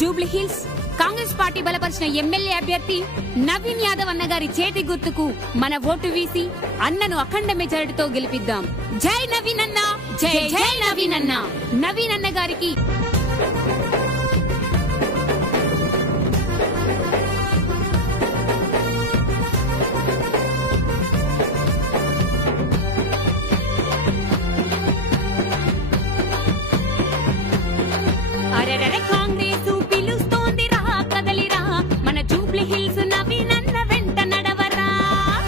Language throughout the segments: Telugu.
జూబ్లీ హిల్స్ కాంగ్రెస్ పార్టీ బలపరిచిన ఎమ్మెల్యే అభ్యర్థి నవీన్ యాదవ్ అన్న గారి చేతి గుర్తుకు మన ఓటు వేసి అన్నను అఖండ మెజారిటీతో గెలిపిద్దాం. జై నవీన్ అన్న, జై జై నవీన్ అన్న. నవీన్ అన్న గారికి కాంగ్రెస్ పిలుస్తోంది రా కదలిరా, మన జూబ్లీ హిల్స్ నవీన్ అన్న వెంట నడవరా.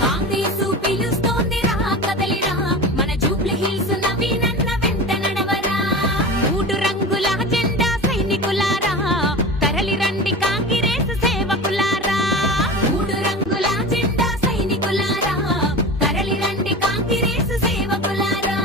కాంగ్రెస్ పిలుస్తోంది రా కదలిరా, మన జూబ్లీ హిల్స్ నవీన్ అన్న వెంట నడవరా. మూడు రంగుల జెండా సైనికులారా, తరలి రండి కాంగ్రెస్ సేవకులారా. మూడు రంగుల జెండా సైనికులారా, తరలి రండి కాంగ్రెస్ సేవకులారా.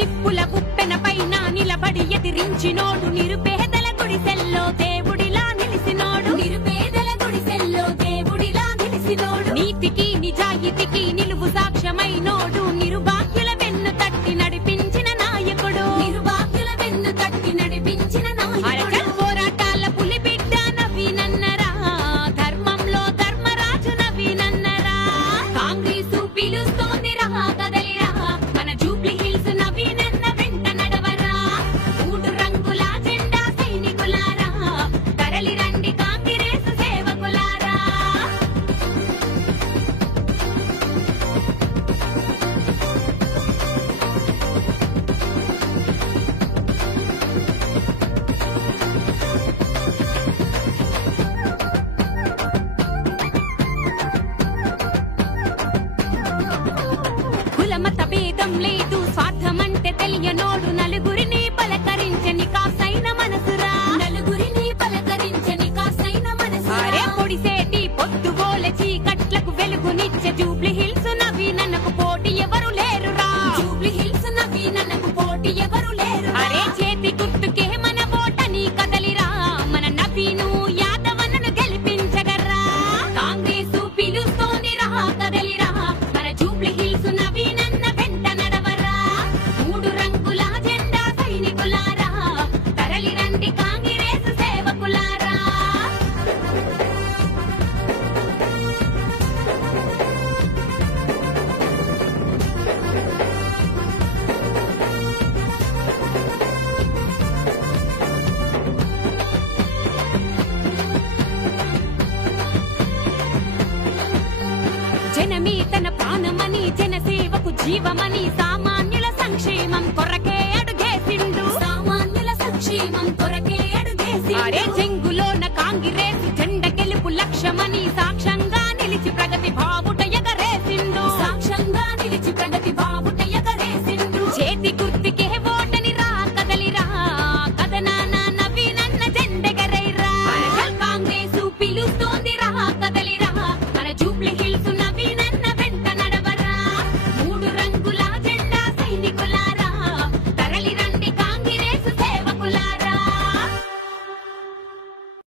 నిప్పుల ఉప్పెన పైన నిలబడి ఎదిరించినోడు, నిరుపేదల గుడిసెల్లో దేవుడిలా నిలిసినోడు. నిరుపేదల గుడిసెల్లో దేవుడిలా నిలిసినోడు. నీతికి నిజాయితీకి నిలువు సాక్ష్యమైనోడు, నిరుబాక్యుల వెన్ను తట్టి నడిపించిన నాయకుడు. నిరుబాక్యుల వెన్ను తట్టి నడిపించిన నాయకుడు. పోరాటాల పులిబిడ్డ నవీనన్నరా, ధర్మంలో ధర్మరాజు నవీనన్నరా. కాంగ్రెస్ పిలుస్తోంది రా కదలిరా, మన జూబ్లీ హిల్స్ నవీన్ అన్న వెంట నడవరా. మూడు రంగుల జెండా సైనికులారా, తరలి రండి కాంగ్రెస్ సేవకులారా. కులమత భేదం లేదు, స్వార్థమంటే తెలియనోడు, నలుగురిని పలకరించని కాసైన మనసురా. నలుగురిని పలకరించని కాసైన మనసు. అరే పొడిసేటి పొద్దుగోల చీకట్లకు వెలుగునిచ్చే జూబ్లీ హిల్స్ నవీన్ అన్నకు పోటీ ఎవరు లేరురా. జూబ్లీ హిల్స్ నవీన్ అన్నకు పోటీ ఎవరు లేరు. అరే చేతి గుర్తుకే మన ఓటని కదలిరా, మన నవీను యాదవ్ అన్నను గెలిపించగర్రా. కాంగ్రెస్ పిలుస్తోంది రా కదలిరా, మన జూబ్లీ హిల్స్ నవీన్ అన్న వెంట నడవరా. మూడు రంగుల జెండా సైనికులారా, తరలి రండి కాంగ్రెస్ సేవకులారా. జనమే తన ప్రాణమని, జనసేవకు జీవమని, సామాన్యుల సంక్షేమం కొరకే అడుగేసిండు. సామాన్యుల సంక్షేమం కొరకే అడుగేసిండు. అరే చెంగులోన కాంగ్రెస్ జెండ గెలుపు లక్ష్యమని, సాక్ష్యంగా నిలిచి ప్రగతి బావుట ఎగరేసిండు. సాక్ష్యంగా నిలిచి ప్రగతి బావుట ఎగరేసిండు. చేతి గుర్తుకే ఓటని రా కదలిరా, కదనాన నవీన్ అన్న జెండెగరైరా. కాంగ్రెస్ పిలుస్తూ